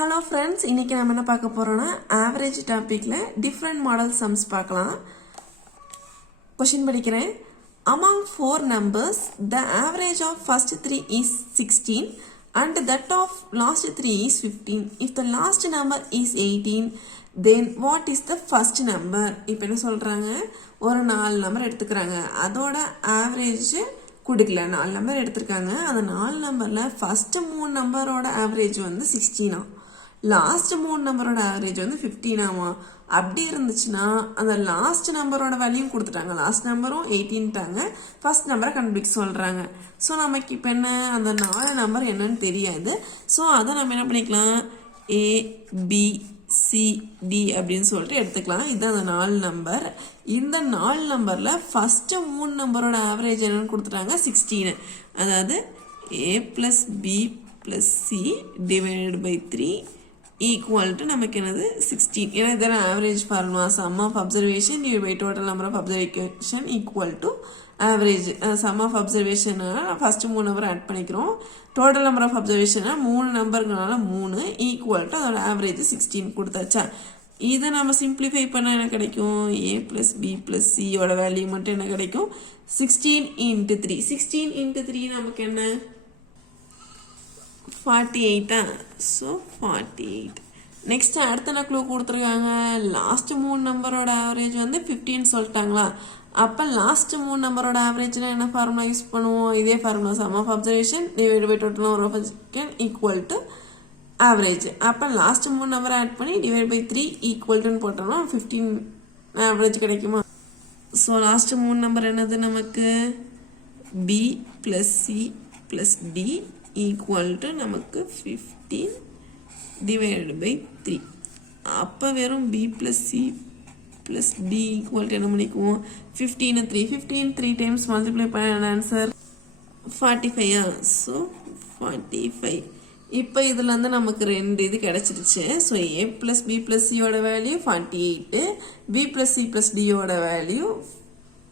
Hello friends, இன்னைக்கு நம்ம என்ன பார்க்க போறோம்னா average topicல different model sums பார்க்கலாம். Question படிக்கிறேன். Among four numbers, the average of first three is 16 and that of last three is 15. If the last number is 18, then what is the first number? இப்போ என்ன சொல்றாங்க? ஒரு 4 number எடுத்துக்கறாங்க. அதோட average குடுக்கல 4 number எடுத்துருக்காங்க. அந்த 4 நம்பர்ல first 3 நம்பரோட average வந்து 16 லாஸ்ட் 3 நம்பரோட ஆவரேஜ் வந்து 15 ஆமா. அப்படி இருந்துச்சுன்னா அந்த லாஸ்ட் நம்பரோட வேல்யூ கொடுத்துட்டாங்க. லாஸ்ட் நம்பரும் 18 ட்டாங்க. ஃபர்ஸ்ட் நம்பரை கண்டுபிடிக்க சொல்றாங்க. ஸோ நமக்கு இப்போ என்ன அந்த 4 நம்பர் என்னன்னு தெரியாது. ஸோ அதை நம்ம என்ன பண்ணிக்கலாம் A B C D அப்படின்னு சொல்லிட்டு எடுத்துக்கலாம். இது அந்த 4 நம்பர். இந்த 4 நம்பர்ல ஃபர்ஸ்ட் 3 நம்பரோட ஆவரேஜ் என்னன்னு கொடுத்துட்டாங்க 16. அதாவது A plus B plus C divided by 3 equal to நமக்கு என்னது 16. ஏன்னா இதான average formula. Sum of observation divided by total number of observation equal to average. Sum of observation first 3 number add பண்ணிக்கிறோம். total number of observation 3 நம்பர்ங்கனால 3 equal to அதோட average 16 கொடுத்தாச்சா. இதை நம்ம simplify பண்ணா என்ன கிடைக்கும்? A plus B plus C ஓட வேல்யூ மட்டும் என்ன கிடைக்கும்? 16 into 3. 16 into 3 நமக்கு என்ன? 48. So 48. Next அடுத்த என்ன க்ளூ கொடுத்துருக்காங்க? லாஸ்ட் 3 நம்பரோட ஆவரேஜ் வந்து 15 சொல்லிட்டாங்களா. அப்போ லாஸ்ட் 3 நம்பரோட ஆவரேஜ்னா என்ன ஃபார்முலா யூஸ் பண்ணுவோம்? இதே formula sum of observation divide by total number of second equal to average. அப்போ லாஸ்ட் 3 நம்பரை ஆட் பண்ணி டிவைட் பை 3 ஈக்குவல் டுன்னு போட்டோம்னா 15 ஆவரேஜ் கிடைக்குமா? ஸோ லாஸ்ட் 3 நம்பர் என்னது நமக்கு? B plus C plus D equal to நமக்கு 15 divided by 3. அப்போ வெறும் B plus C plus D equal to என்ன பண்ணிக்குவோம்? 15 15 3 times multiply பண்ண ஆன்சர் 45. ஸோ 45. இப்போ இதுல இருந்து நமக்கு ரெண்டு இது கிடைச்சிருச்சு. So A plus B plus C ஓட value 48, B plus C plus D ஓட வேல்யூ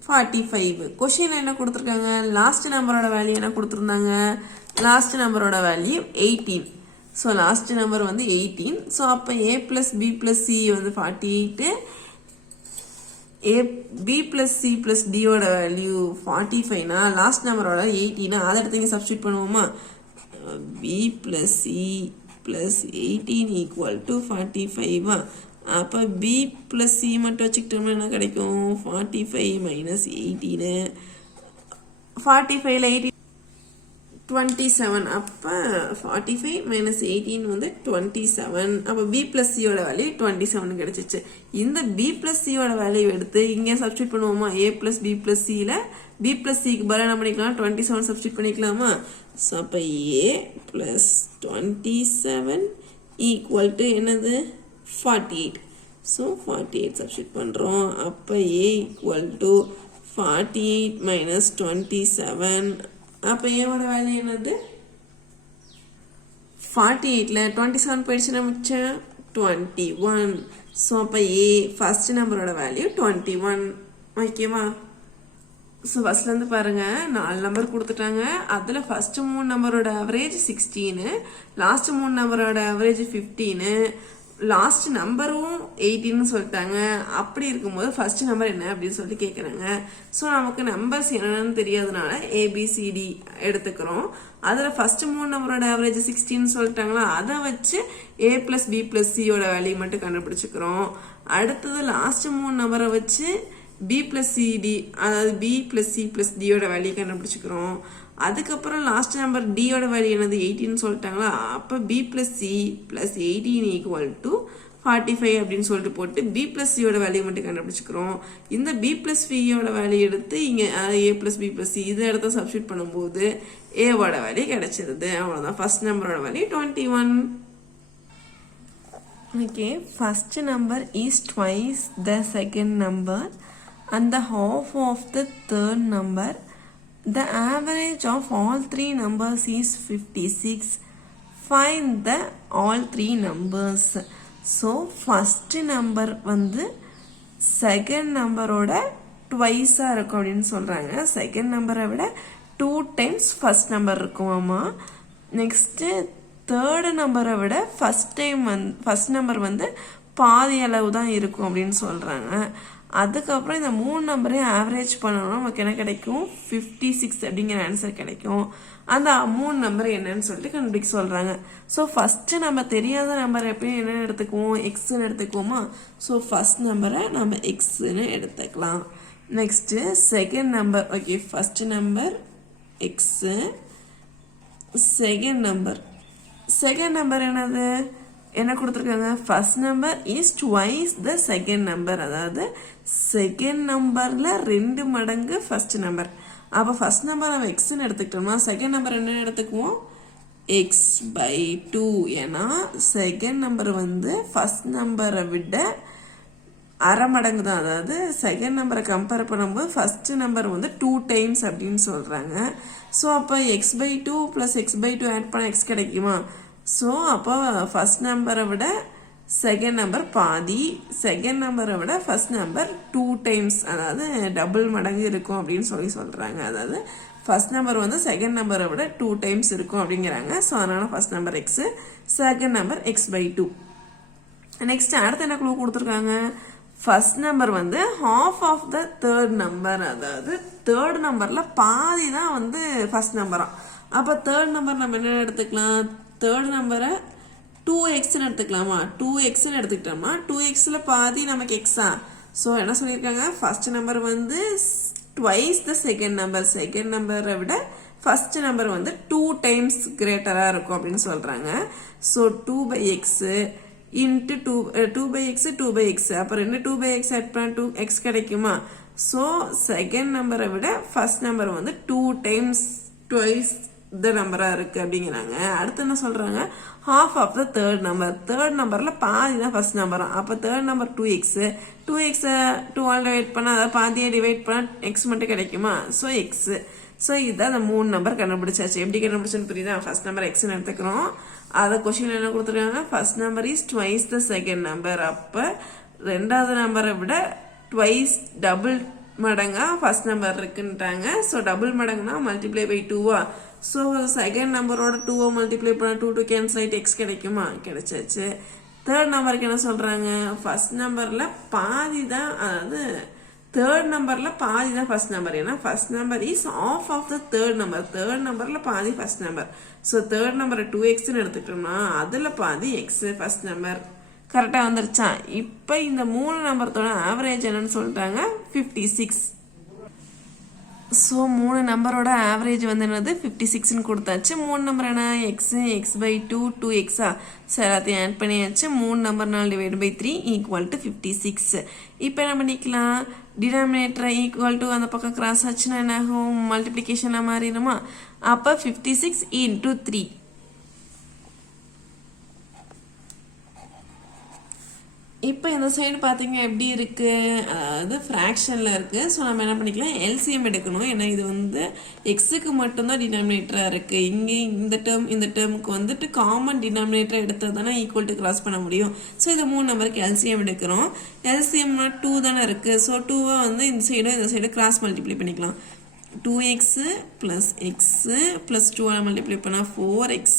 45. கொஸ்டின் என்ன கொடுத்துருக்காங்க? லாஸ்ட் நம்பரோட வேல்யூ என்ன கொடுத்துருந்தாங்க? லாஸ்ட் நம்பரோட வேல்யூ 18. ஸோ லாஸ்ட் நம்பர் வந்து 18. ஸோ அப்போ A plus B plus C வந்து 48, B plus C plus D ஓட வேல்யூ 45னா லாஸ்ட் நம்பரோட 18. அதை எடுத்து இங்கே சப்ஸ்டியூட் பண்ணுவோமா? B plus C plus 18 equal to 45. அப்போ B plus C மட்டும் வச்சுக்கிட்டோம்னா என்ன கிடைக்கும்? 45 minus 18. 45ல 18 27. அப்போ 45 minus 18 வந்து 27. அப்போ B plus C ஓட வேல்யூ 27 கிடைச்சிச்சு. இந்த B plus C ஓட வேல்யூ எடுத்து இங்கே சப்ஸ்டியூட் பண்ணுவோமா? A plus B plus Cல B plus Cக்கு பதிலா என்ன பண்ணிக்கலாம்? 27 சப்ஸ்டியூட் பண்ணிக்கலாமா? ஸோ அப்போ A plus 27 equal to என்னது? 48. ஸோ 48 சப்ஸ்டியூட் பண்ணுறோம். அப்போ A equal to 48 minus 27. அப்போ ஏவோட வேல்யூ என்னது? 48ல 27 போயிடுச்சுன்னா மிச்சம் 21. ஸோ அப்போ A ஃபர்ஸ்ட் நம்பரோட வேல்யூ 21. ஓகேவா? ஸோ ஃபர்ஸ்ட்லேருந்து பாருங்க 4 நம்பர் கொடுத்துட்டாங்க. அதில் ஃபர்ஸ்ட் 3 நம்பரோட ஆவரேஜ் 16, லாஸ்ட் 3 நம்பரோட ஆவரேஜ் 15, லாஸ்ட் நம்பரும் 18 சொல்லிட்டாங்க. அப்படி இருக்கும்போது ஃபர்ஸ்ட் நம்பர் என்ன அப்படின்னு சொல்லிட்டு கேட்குறாங்க. ஸோ நமக்கு நம்பர்ஸ் என்னன்னு தெரியாதனால ABCD எடுத்துக்கிறோம். அதில் ஃபர்ஸ்ட் 3 நம்பரோட ஆவரேஜ் 16 சொல்லிட்டாங்களா. அதை வச்சு A plus B plus C ஓட வேல்யூ மட்டும் கண்டுபிடிச்சிக்கிறோம். அடுத்தது லாஸ்ட் 3 நம்பரை வச்சு B plus CD, அதாவது B plus C plus D ஓட வேல்யூ கண்டுபிடிச்சிக்கிறோம். அதுக்கப்புறம் லாஸ்ட் நம்பர் D ஓட வேல்யூ என்னது? 18 சொல்லிட்டாங்களா. அப்போ B plus C plus 18 equal to 45 அப்படின்னு சொல்லிட்டு போட்டு B plus C ஓட வேல்யூ மட்டும் கண்டுபிடிச்சிக்கிறோம். இந்த B plus C ஓட வேல்யூ எடுத்து இங்கே A plus B plus C இதை எடுத்து சப்ஸ்டியூட் பண்ணும்போது A ஓட வேல்யூ கிடைச்சிருது. அவ்வளோதான். ஃபர்ஸ்ட் நம்பரோட value 21. Okay, first number is twice the second number and the half of the third number. The average of all three numbers is 56. Find the all three numbers. So first number வந்து second numberோட twice இருக்கும் அப்படின்னு சொல்றாங்க. second number விட 2 times first number இருக்குமாமா. next third நம்பரை விட first number வந்து பாதி அளவு தான் இருக்கும் அப்படின்னு சொல்கிறாங்க. அதுக்கப்புறம் இந்த 3 நம்பரையும் ஆவரேஜ் பண்ணணும்னா நமக்கு என்ன கிடைக்கும், 56 அப்படிங்கிற ஆன்சர் கிடைக்கும். அந்த 3 நம்பர் என்னன்னு சொல்லிட்டு கண்டுபிடிக்க சொல்கிறாங்க. ஸோ ஃபஸ்ட்டு நம்ம தெரியாத நம்பர் எப்பயும் என்னென்னு எடுத்துக்குவோம், எக்ஸ்ன்னு எடுத்துக்குவோமா. ஸோ ஃபஸ்ட் நம்பரை நம்ம எக்ஸ்ன்னு எடுத்துக்கலாம். Next second number, okay first number x, second number என்னது, என்ன கொடுத்துருக்காங்க, first number is twice the second number, அதாவது செகண்ட் நம்பரில் 2 மடங்கு ஃபர்ஸ்ட் நம்பர். அப்போ ஃபர்ஸ்ட் நம்பர் நம்ம எக்ஸ்ன்னு எடுத்துக்கிட்டோம்னா செகண்ட் நம்பர் என்ன எடுத்துக்குவோம், x/2. ஏன்னா செகண்ட் நம்பர் வந்து ஃபர்ஸ்ட் நம்பரை விட அரை மடங்கு தான். அதாவது செகண்ட் நம்பரை கம்பேர் பண்ணும்போது ஃபர்ஸ்ட் நம்பர் வந்து 2 டைம்ஸ் அப்படின்னு சொல்கிறாங்க. ஸோ அப்போ x/2 + x/2 ஆட் பண்ண x கிடைக்குமா. ஸோ அப்போ ஃபர்ஸ்ட் நம்பரை விட செகண்ட் நம்பர் பாதி, செகண்ட் நம்பரை விட ஃபர்ஸ்ட் நம்பர் 2 டைம்ஸ், அதாவது டபுள் மடங்கு இருக்கும் அப்படின்னு சொல்கிறாங்க. அதாவது ஃபர்ஸ்ட் நம்பர் வந்து செகண்ட் நம்பரை விட 2 டைம்ஸ் இருக்கும் அப்படிங்கிறாங்க. ஸோ அதனால் first number x, second number x/2. Next அடுத்து என்ன க்ளூ கொடுத்துருக்காங்க, ஃபர்ஸ்ட் நம்பர் வந்து half of the third number, அதாவது தேர்ட் நம்பரில் பாதி தான் வந்து ஃபர்ஸ்ட் நம்பரா. அப்போ தேர்ட் நம்பர் நம்ம என்ன எடுத்துக்கலாம், தேர்ட் நம்பரை 2xன்னு எடுத்துக்கலாமா. 2xன்னு எடுத்துக்கிட்டோம்னா 2xல பாதி நமக்கு எக்ஸா. ஸோ என்ன சொல்லியிருக்காங்க, ஃபர்ஸ்ட் நம்பர் வந்து ட்வைஸ் த செகண்ட் நம்பரை விட ஃபர்ஸ்ட் நம்பர் வந்து 2 டைம்ஸ் கிரேட்டராக இருக்கும் அப்படின்னு சொல்கிறாங்க. ஸோ 2/x இன்ட்டு 2/x அப்போ 2/x ஆட் பண்ண 2x கிடைக்குமா. ஸோ செகண்ட் நம்பரை விட ஃபர்ஸ்ட் நம்பர் வந்து 2 டைம்ஸ் ட்வைஸ் த நம்பராக இருக்குது அப்படிங்கிறாங்க. அடுத்து என்ன சொல்கிறாங்க, ஹாஃப் ஆஃப் த தேர்ட் நம்பரில் பாதி தான் ஃபர்ஸ்ட் நம்பரா. அப்போ தேர்ட் நம்பர் 2x 2 டிவைட் பண்ணால் அதாவது பாதியை டிவைட் பண்ணால் எக்ஸ் மட்டும் கிடைக்குமா. So x. ஸோ இதுதான் அந்த 3 நம்பர் கண்டுபிடிச்சாச்சு. எப்படி கண்டுபிடிச்சுன்னு புரியுதா, ஃபர்ஸ்ட் நம்பர் எக்ஸ்ன்னு எடுத்துக்கிறோம். அதை கொஸ்டின் என்ன கொடுத்துருக்காங்க, first number is twice the second number. அப்போ ரெண்டாவது நம்பரை விட ட்வைஸ் டபுள் மடங்கா ஃபர்ஸ்ட் நம்பர் இருக்குன்ட்டாங்க. ஸோ டபுள் மடங்குனா மல்டிப்ளை பை 2வா. ஸோ செகண்ட் நம்பரோட 2 மல்டிப்ளை பண்ண 2 கேன்சல் ஆகிட்டு எக்ஸ் கிடைக்குமா, கிடைச்சாச்சு. தேர்ட் நம்பருக்கு என்ன சொல்கிறாங்க, ஃபர்ஸ்ட் நம்பரில் பாதி தான், அதாவது தேர்ட் நம்பரில் பாதி தான் ஃபர்ஸ்ட் நம்பர். ஏன்னா first number is half of the third நம்பரில் பாதி ஃபர்ஸ்ட் நம்பர். ஸோ தேர்ட் நம்பரை 2xன்னு எடுத்துக்கிட்டோம்னா அதில் பாதி எக்ஸ் ஃபர்ஸ்ட் நம்பர். கரெக்டாக வந்துருச்சா. இப்போ இந்த 3 நம்பரத்தோட ஆவரேஜ் என்னன்னு சொல்லிட்டாங்க, 56. ஸோ 3 நம்பரோட ஆவரேஜ் வந்து என்னது 56ன்னு கொடுத்தாச்சு. 3 நம்பர் என்ன, எக்ஸு, x/2 2xஆ. ஸோ எல்லாத்தையும் ஆட் பண்ணியாச்சு. 3 நம்பர் 4 டிவைட் பை 3 = 56. இப்போ என்ன பண்ணிக்கலாம், டினாமினேட்டரை ஈக்குவல் டு அந்த பக்கம் கிராஸ் ஆச்சுன்னா என்ன ஆகும், மல்டிப்ளிகேஷனாக மாறிடுமா. அப்போ 56 × 3. இப்போ இந்த சைடு பார்த்தீங்க எப்படி இருக்குது, அதாவது ஃப்ராக்ஷனில் இருக்குது. ஸோ நம்ம என்ன பண்ணிக்கலாம், எல்சிஎம் எடுக்கணும். ஏன்னா இது வந்து எக்ஸுக்கு மட்டும்தான் டினாமினேட்டராக இருக்குது. இங்கே இந்த டேர்முக்கு வந்துட்டு காமன் டினாமினேட்டரை எடுத்தது தானே ஈக்குவல் டு கிராஸ் பண்ண முடியும். ஸோ இது 3 நம்பருக்கு எல்சிஎம் எடுக்கிறோம். எல்சிஎம்னா 2 தானே இருக்குது. ஸோ 2வை வந்து இந்த சைடு கிராஸ் மல்டிப்ளை பண்ணிக்கலாம். 2x + x + 2 மல்டிப்ளை பண்ணால் 4x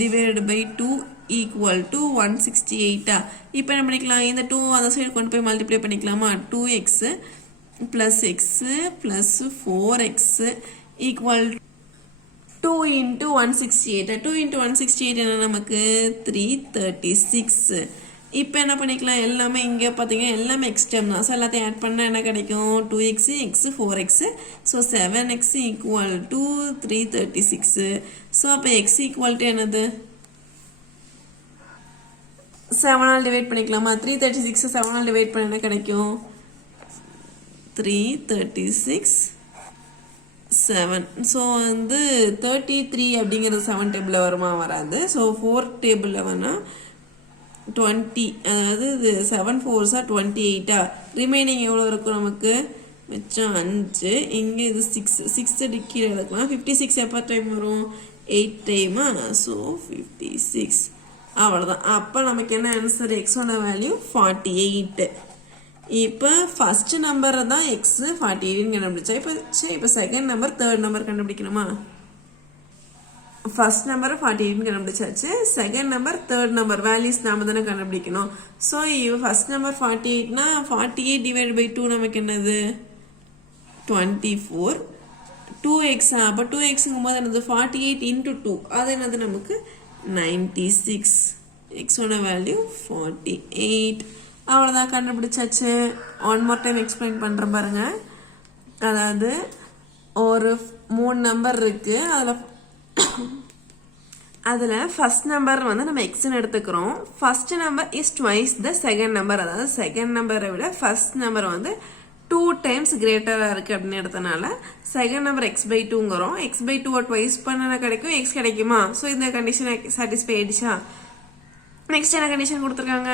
டிவைட் பை 2 = 168. இப்போ என்ன பண்ணிக்கலாம், இந்த 2 அந்த சைடு கொண்டு போய் மல்டிப்ளை பண்ணிக்கலாமா. 2x + x + 4x = 2 × 168. 2 × 168 என்ன நமக்கு 336. இப்போ என்ன பண்ணிக்கலாம், எல்லாமே இங்கே பார்த்தீங்கன்னா எல்லாமே எக்ஸ் டேர்ம் தான். ஸோ எல்லாத்தையும் ஆட் பண்ணால் என்ன கிடைக்கும், 2x x 4x. So 7x = 336. So அப்போ x = என்னது, 7ஆல் டிவைட் பண்ணிக்கலாமா. 336 7ஆல் டிவைட் பண்ண என்ன கிடைக்கும், 336 7. ஸோ வந்து 33 அப்படிங்கிறது 7 டேபிளில் வருமா, வராது. ஸோ 4 டேபிளில் வேணால் 20, அதாவது இது 7 4s 28. ரிமைனிங் எவ்வளோ இருக்கும் நமக்கு, மிச்சம் 5. இங்கே இது 6 கீழே எடுக்கலாம். 56 எப்போ டைம் வரும், 8 டைமா. ஸோ 56. அவ்வளோதான். அப்போ நமக்கு என்ன ஆன்சர், எக்ஸோட வேல்யூ 48. இப்போ ஃபர்ஸ்ட் நம்பரை தான் எக்ஸ் 48ன்னு கண்டுபிடிச்சா. இப்போ செகண்ட் நம்பர் தேர்ட் நம்பர் கண்டுபிடிக்கணுமா. ஃபர்ஸ்ட் நம்பர் 48 கண்டுபிடிச்சாச்சு. Second number third number values நாம தானே கண்டுபிடிக்கணும். ஸோ ஃபர்ஸ்ட் நம்பர் 48னா 48 டிவைட் பை 2 நமக்கு என்னது 24. 2x அப்போ 2xங்கும் போது என்னது 48 into 2 அது என்னது நமக்கு 96. எக்ஸோட வேல்யூ 48. அவ்வளோதான் கண்டுபிடிச்சாச்சு. ஒன் மோர் டைம் எக்ஸ்பிளைன் பண்ணுறேன் பாருங்க. அதாவது ஒரு 3 நம்பர் இருக்கு. அதில் ஃபர்ஸ்ட் நம்பர் வந்து நம்ம எக்ஸ்ன்னு எடுத்துக்கிறோம். First number is twice the second number. அதாவது செகண்ட் நம்பரை விட ஃபர்ஸ்ட் நம்பர் வந்து 2 times கிரேட்டராக இருக்குது அப்படின்னு எடுத்தனால செகண்ட் நம்பர் எக்ஸ் பை 2ங்கிறோம். எக்ஸ் பை 2 ட்வைஸ் பண்ண கிடைக்கும், எக்ஸ் கிடைக்குமா? ஸோ இந்த கண்டிஷன் சாட்டிஸ்ஃபை ஆயிடுச்சா? நெக்ஸ்ட் என்ன கண்டிஷன் கொடுத்துருக்காங்க?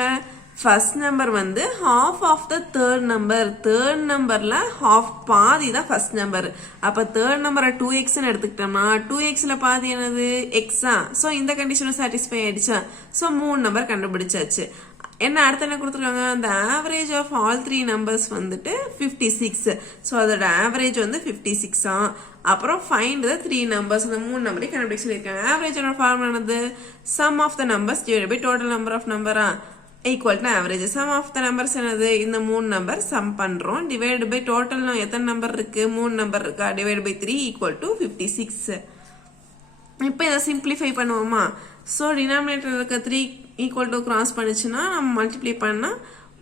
ஃபர்ஸ்ட் நம்பர் வந்து half of the third number. Third நம்பர்ல half பாதி தான் ஃபர்ஸ்ட் நம்பர். அப்ப தேர்ட் நம்பரை 2xன்னு எடுத்துக்கிட்டோம்னா 2xல பாதி என்னது எக்ஸா? ஸோ இந்த கண்டிஷனும் சாட்டிஸ்ஃபை ஆயிடுச்சா? ஸோ 3 நம்பர் கண்டுபிடிச்சாச்சு. என்ன அடுத்து என்ன கொடுத்துருக்காங்க? அந்த ஆவரேஜ் ஆஃப் ஆல் 3 நம்பர்ஸ் வந்துட்டு 56. ஸோ அதோட ஆவரேஜ் வந்து 56ஆ. அப்புறம் ஃபைண்ட் த 3 நம்பர்ஸ். அந்த 3 நம்பரையும் கண்டுபிடிச்சு சொல்லியிருக்காங்க. ஆவரேஜோட ஃபார்முலா என்னது? Sum of the numbers divide by total number of நம்பரா equal to average. Sum of the numbers என்னது? இந்த 3 நம்பர் சம் பண்றோம். டிவைட் பை டோட்டல் எத்தனை நம்பர் இருக்கு? 3 நம்பர் இருக்கா? Divide by 3 equal to 56. இப்போ இதை சிம்பிளிஃபை பண்ணுவோமா? ஸோ டினாமினேட்டர் இருக்க 3 ஈக்குவல் டு கிராஸ் பண்ணிச்சுன்னா நம்ம மல்டிப்ளை பண்ணால்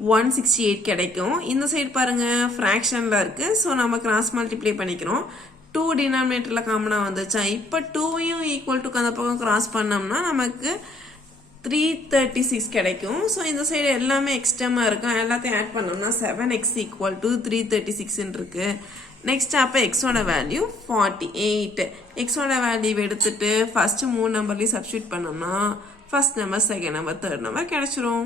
168 கிடைக்கும். இந்த சைடு பாருங்க ஃப்ராக்ஷன்ல இருக்கு. ஸோ நம்ம கிராஸ் மல்டிப்ளை பண்ணிக்கிறோம். 2 டினாமினேட்டர்ல காமனாக வந்துச்சா? இப்போ 2வையும் ஈக்குவல் டு அந்த பக்கம் கிராஸ் பண்ணோம்னா நமக்கு 336 கிடைக்கும். ஸோ இந்த சைடு எல்லாமே எக்ஸ்ட்ரமா இருக்கும். எல்லாத்தையும் ஆட் பண்ணோம்னா 7x ஈக்குவல் டு 336 இருக்கு. நெக்ஸ்ட் அப்போ எக்ஸோட வேல்யூ 48. எக்ஸோட வேல்யூ எடுத்துட்டு ஃபர்ஸ்ட் 3 நம்பர்லையும் சப்ஸ்டியூட் பண்ணோம்னா first number, second number, third number கிடைச்சிரும்.